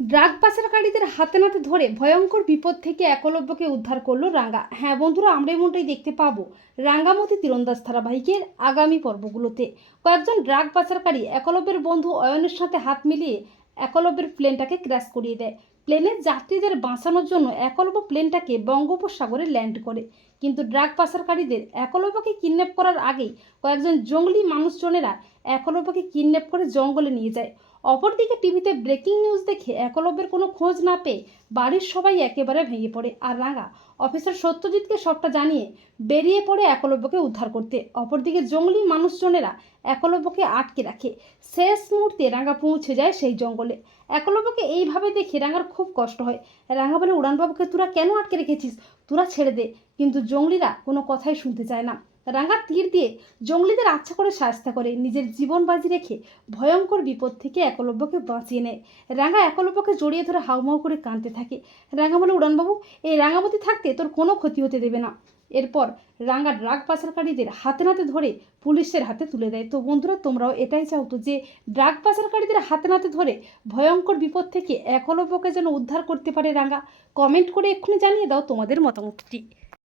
Drug পাচারকারীদের হাতে নাতে ধরে ভয়ঙ্কর বিপদ থেকে একলব্যকে উদ্ধার করল রাঙ্গা। হ্যাঁ বন্ধুরা আমরা এমনটাই দেখতে পাবো। রাঙ্গামতি তীরন্দাজ ধারাবাহিকের আগামী পর্বগুলোতে। কয়েকজন ড্রাগ পাচারকারী একলব্যের বন্ধু অয়নের সাথে হাত মিলিয়ে একলব্যের প্লেনটাকে ক্র্যাশ করিয়ে দেয়। প্লেনের যাত্রীদের বাঁচানোর জন্য একলব্য প্লেনটাকে বঙ্গোপসাগরে ল্যান্ড করে। কিন্তু ড্রাগ পাচারকারীদের একলব্যকে কিডন্যাপ করার আগেই কয়েকজন জঙ্গলি মানুষজনেরা একলব্যকে কিডন্যাপ করে জঙ্গলে নিয়ে যায়। অপরদিকে টিভিতে ব্রেকিং নিউজ দেখে একলব্যের কোনো খোঁজ না পেয়ে বাড়ির সবাই একেবারে ভেঙে পড়ে আর রাঙা। অফিসার সত্যজিৎকে সবটা জানিয়ে বেরিয়ে পড়ে একলব্যকে উদ্ধার করতে। অপরদিকে জঙ্গলি মানুষজনেরা একলব্যকে আটকে রাখে। শেষ মুহূর্তে রাঙা পৌঁছে যায় সেই জঙ্গলে। একলব্যকে এইভাবে দেখে রাঙার খুব কষ্ট হয়। রাঙা বলে, উড়ানবাবুকে তোরা কেন আটকে রেখেছিস? তোরা ছেড়ে দে। কিন্তু জঙ্গলিরা কোনো কথাই শুনতে চায় না। রাঙা তীর দিয়ে জঙ্গলিদের আচ্ছা করে সাহস্তা করে নিজের জীবন বাজি রেখে ভয়ঙ্কর বিপদ থেকে একলব্যকে বাঁচিয়ে নেয়। রাঙা একলব্যকে জড়িয়ে ধরে হাউমাউ করে কাঁদতে থাকে। রাঙা বলে, উড়ানবাবু, এই রাঙামতি থাকতে তোর কোনো ক্ষতি হতে দেবে না। এরপর রাঙা ড্রাগ পাচারকারীদের হাতে নাতে ধরে পুলিশের হাতে তুলে দেয়। তো বন্ধুরা, তোমরাও এটাই চাও তো যে ড্রাগ পাচারকারীদের হাতে নাতে ধরে ভয়ঙ্কর বিপদ থেকে একলব্যকে যেন উদ্ধার করতে পারে রাঙা? কমেন্ট করে এক্ষুনি জানিয়ে দাও তোমাদের মতামতটি।